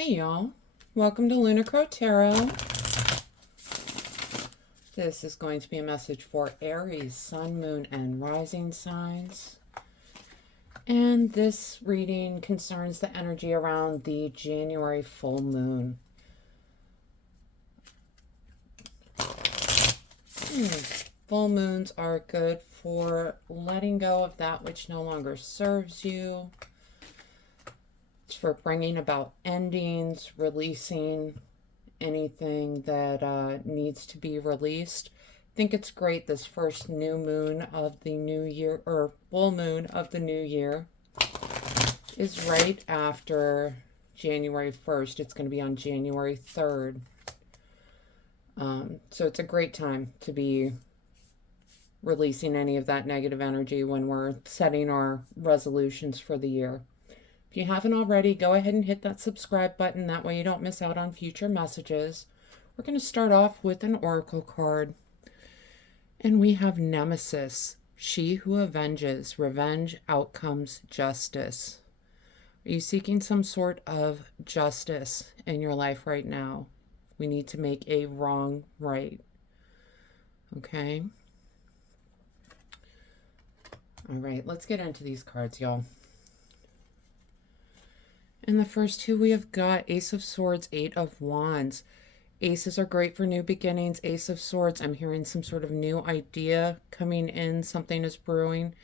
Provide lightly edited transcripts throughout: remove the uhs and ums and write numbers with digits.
Hey y'all, welcome to Lunar Tarot. This is going to be a message for Aries, Sun, Moon, and Rising signs. And this reading concerns the energy around the January full moon. Full moons are good for letting go of that which no longer serves you. It's for bringing about endings, releasing anything that needs to be released. I think it's great this first new moon of the new year, or full moon of the new year, is right after January 1st. It's going to be on January 3rd. So it's a great time to be releasing any of that negative energy when we're setting our resolutions for the year. If you haven't already, go ahead and hit that subscribe button. That way you don't miss out on future messages. We're going to start off with an oracle card. And we have Nemesis, she who avenges, revenge, outcomes, justice. Are you seeking some sort of justice in your life right now? We need to make a wrong right. Okay? All right, let's get into these cards, y'all. And the first two we have got Ace of Swords, Eight of Wands. Aces are great for new beginnings. Ace of Swords, I'm hearing some sort of new idea coming in. Something is brewing.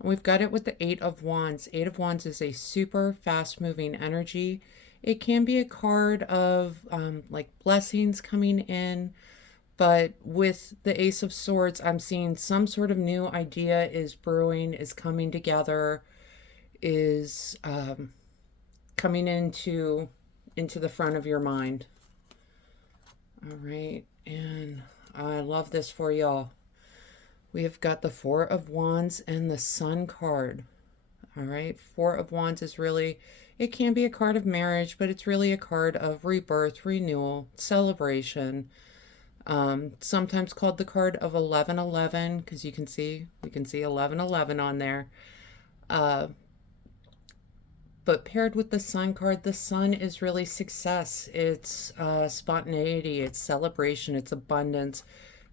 And we've got it with the Eight of Wands. Eight of Wands is a super fast-moving energy. It can be a card of like blessings coming in. But with the Ace of Swords, I'm seeing some sort of new idea is brewing, is coming together, is coming into the front of your mind. All right, and I love this for y'all. We have got the Four of Wands and the Sun card. All right, Four of Wands is really, it can be a card of marriage, but it's really a card of rebirth, renewal, celebration. Sometimes called the card of 1111 because we can see 1111 on there. But paired with the Sun card, the Sun is really success. It's spontaneity, it's celebration, it's abundance.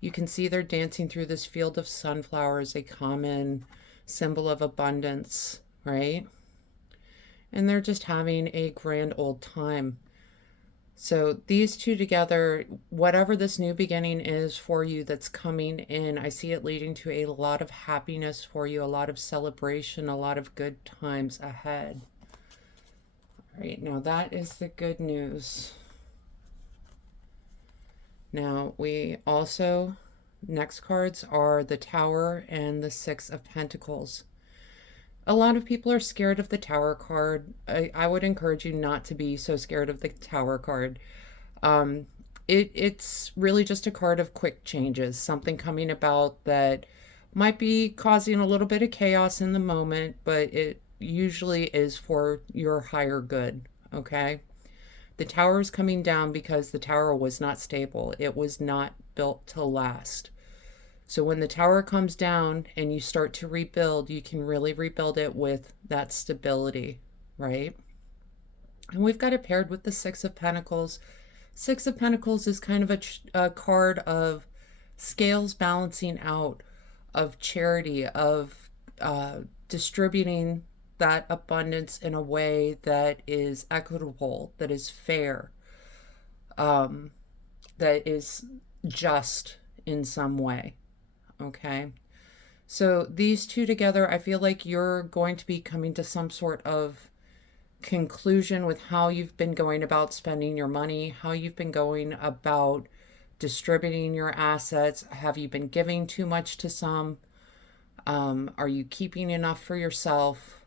You can see they're dancing through this field of sunflowers, a common symbol of abundance, right? And they're just having a grand old time. So these two together, whatever this new beginning is for you that's coming in, I see it leading to a lot of happiness for you, a lot of celebration, a lot of good times ahead. All right, now that is the good news. Now we also, next cards are the Tower and the Six of Pentacles. A lot of people are scared of the Tower card. I would encourage you not to be so scared of the Tower card. It's really just a card of quick changes, something coming about that might be causing a little bit of chaos in the moment, but it usually is for your higher good, okay? The Tower is coming down because the Tower was not stable. It was not built to last. So when the Tower comes down and you start to rebuild, you can really rebuild it with that stability, right? And we've got it paired with the Six of Pentacles. Six of Pentacles is kind of a card of scales balancing out, of charity, of distributing that abundance in a way that is equitable, that is fair, that is just in some way. Okay, so these two together, I feel like you're going to be coming to some sort of conclusion with how you've been going about spending your money, how you've been going about distributing your assets. Have you been giving too much to some? Are you keeping enough for yourself?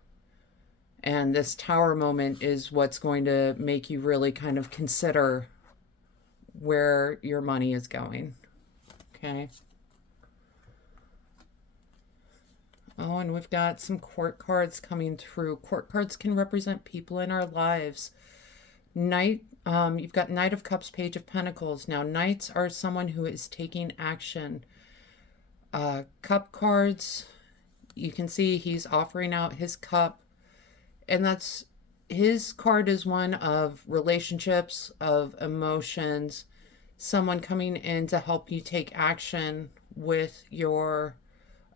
And this Tower moment is what's going to make you really kind of consider where your money is going. Okay. Oh, and we've got some court cards coming through. Court cards can represent people in our lives. Knight, you've got Knight of Cups, Page of Pentacles. Now, knights are someone who is taking action. Cup cards, you can see he's offering out his cup. And that's his card is one of relationships, of emotions, someone coming in to help you take action with your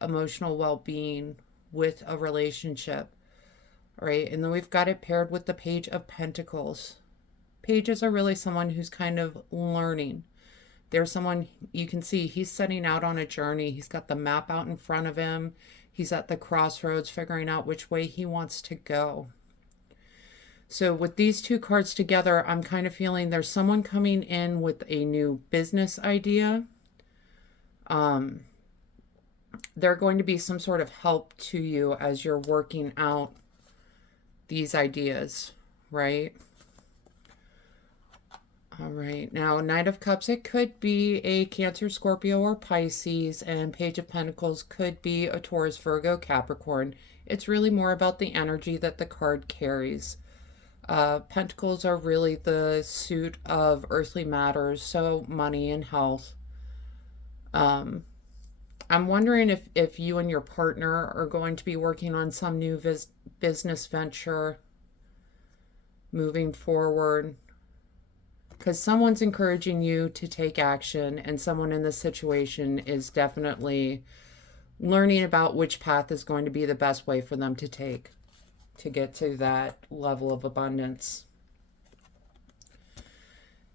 emotional well-being, with a relationship, right? And then we've got it paired with the Page of Pentacles. Pages are really someone who's kind of learning. There's someone you can see he's setting out on a journey. He's got the map out in front of him. He's at the crossroads figuring out which way he wants to go. So with these two cards together, I'm kind of feeling there's someone coming in with a new business idea. They're going to be some sort of help to you as you're working out these ideas, right? All right, now Knight of Cups, it could be a Cancer, Scorpio, or Pisces, and Page of Pentacles could be a Taurus, Virgo, Capricorn. It's really more about the energy that the card carries. Pentacles are really the suit of earthly matters, so money and health. I'm wondering if you and your partner are going to be working on some new business venture moving forward, because someone's encouraging you to take action, and someone in this situation is definitely learning about which path is going to be the best way for them to take to get to that level of abundance.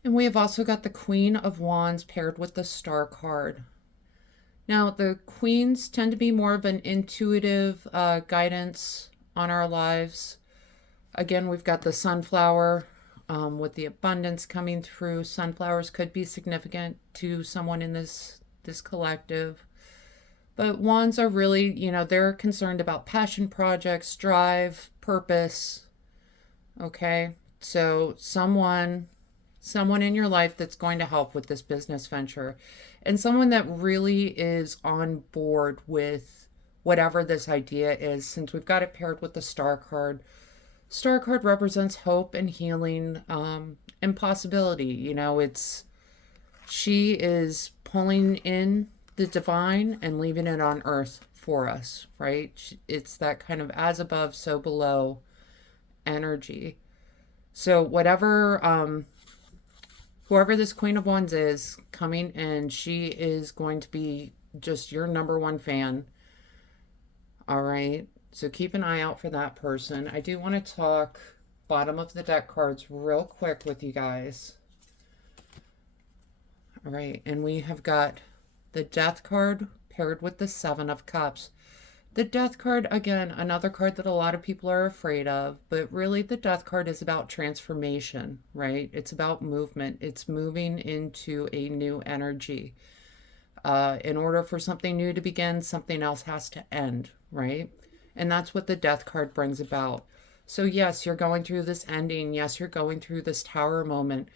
And we have also got the Queen of Wands paired with the Star card. Now, the queens tend to be more of an intuitive guidance on our lives. Again, we've got the sunflower with the abundance coming through. Sunflowers could be significant to someone in this collective. But wands are really, they're concerned about passion projects, drive, purpose. Okay? So someone in your life that's going to help with this business venture, and someone that really is on board with whatever this idea is, since we've got it paired with the Star card. Star card represents hope and healing, and possibility. She is pulling in the divine and leaving it on earth for us, right? It's that kind of as above, so below energy. So whoever this Queen of Wands is coming in, she is going to be just your number one fan. All right. So keep an eye out for that person. I do want to talk bottom of the deck cards real quick with you guys. All right. And we have got the Death card paired with the Seven of Cups. The Death card, again, another card that a lot of people are afraid of, but really the Death card is about transformation, right? It's about movement. It's moving into a new energy. In order for something new to begin, something else has to end, right? And that's what the Death card brings about. So yes, you're going through this ending. Yes, you're going through this tower moment,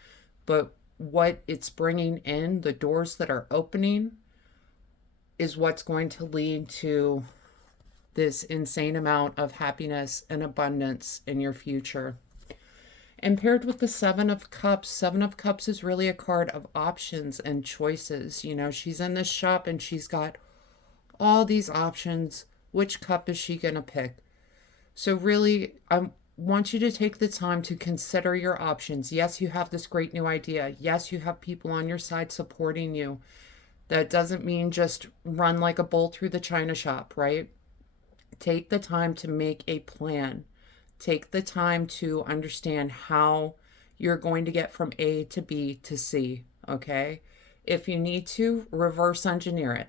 but what it's bringing in, the doors that are opening, is what's going to lead to this insane amount of happiness and abundance in your future. And paired with the Seven of Cups is really a card of options and choices. She's in this shop and she's got all these options. Which cup is she going to pick? So really, I want you to take the time to consider your options. Yes, you have this great new idea. Yes, you have people on your side supporting you. That doesn't mean just run like a bull through the china shop, right? Take the time to make a plan. Take the time to understand how you're going to get from A to B to C, okay? If you need to, reverse engineer it,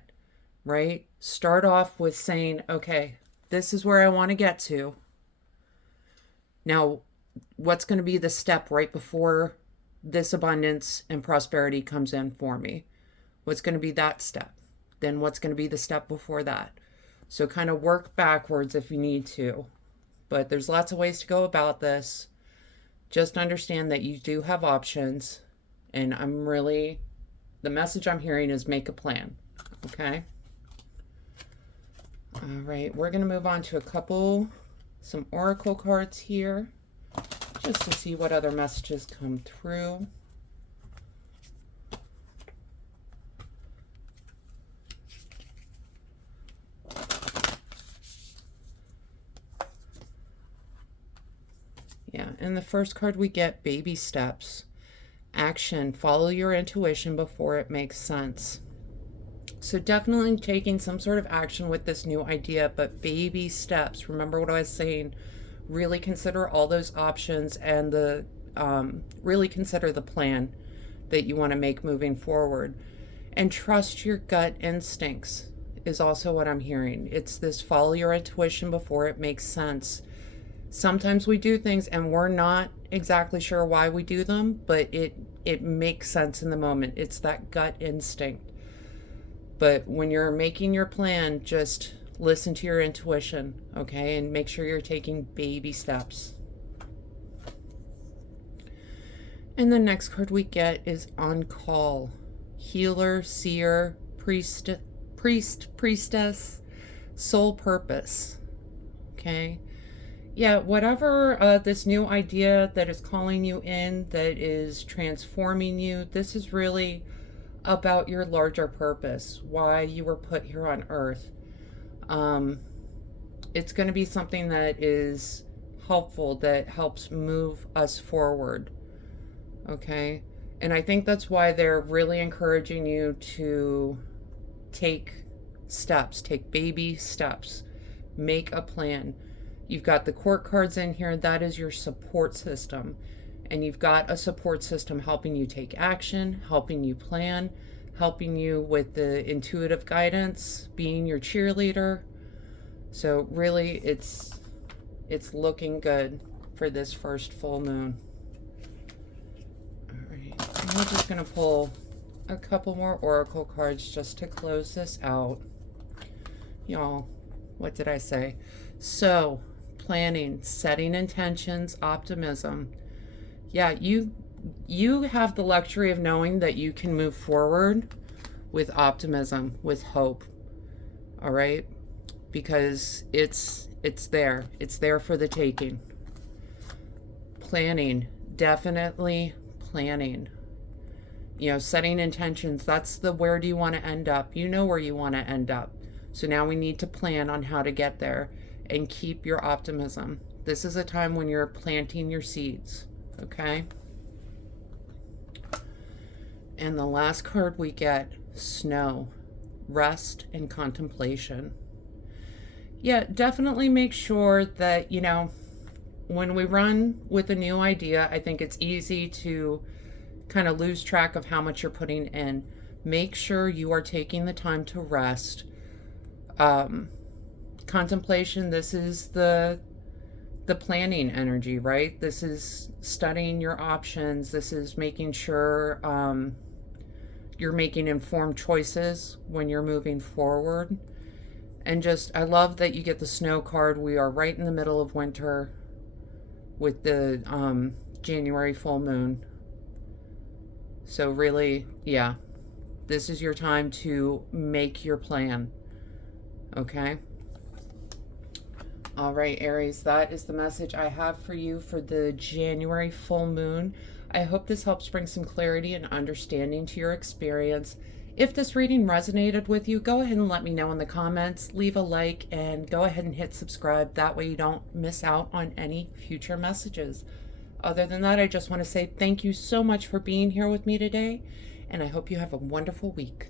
right? Start off with saying, okay, this is where I want to get to. Now, what's going to be the step right before this abundance and prosperity comes in for me? What's going to be that step? Then what's going to be the step before that? So kind of work backwards if you need to. But there's lots of ways to go about this. Just understand that you do have options. And the message I'm hearing is make a plan. Okay? All right, we're going to move on to some oracle cards here, just to see what other messages come through. Yeah, And the first card we get, baby steps. Action. Follow your intuition before it makes sense. So definitely taking some sort of action with this new idea, but baby steps. Remember what I was saying. Really consider all those options and really consider the plan that you want to make moving forward. And trust your gut instincts is also what I'm hearing. It's this follow your intuition before it makes sense. Sometimes we do things and we're not exactly sure why we do them, but it makes sense in the moment. It's that gut instinct. But when you're making your plan, just listen to your intuition, okay? And make sure you're taking baby steps. And the next card we get is on call. Healer, seer, priestess, soul purpose, okay? Yeah, whatever this new idea that is calling you in, that is transforming you, this is really about your larger purpose, why you were put here on earth. It's going to be something that is helpful, that helps move us forward, okay? And I think that's why they're really encouraging you to take steps, take baby steps, make a plan. You've got the court cards in here. That is your support system. And you've got a support system helping you take action, helping you plan, helping you with the intuitive guidance, being your cheerleader. So really, it's looking good for this first full moon. All right, and we're just going to pull a couple more oracle cards just to close this out. Y'all, what did I say? So, planning, setting intentions, optimism. Yeah, you have the luxury of knowing that you can move forward with optimism, with hope. All right? Because it's there. It's there for the taking. Planning, definitely planning. You know, setting intentions, that's the where do you want to end up? You know where you want to end up. So now we need to plan on how to get there and keep your optimism. This is a time when you're planting your seeds, okay? And the last card we get, snow, rest and contemplation. Yeah, definitely make sure that, you know, when we run with a new idea, I think it's easy to kind of lose track of how much you're putting in. Make sure you are taking the time to rest. Contemplation, this is the planning energy, right? This is studying your options. This is making sure you're making informed choices when you're moving forward. And just, I love that you get the snow card. We are right in the middle of winter with the January full moon. So really, yeah, this is your time to make your plan. Okay? All right, Aries, that is the message I have for you for the January full moon. I hope this helps bring some clarity and understanding to your experience. If this reading resonated with you, go ahead and let me know in the comments. Leave a like and go ahead and hit subscribe. That way you don't miss out on any future messages. Other than that, I just want to say thank you so much for being here with me today, and I hope you have a wonderful week.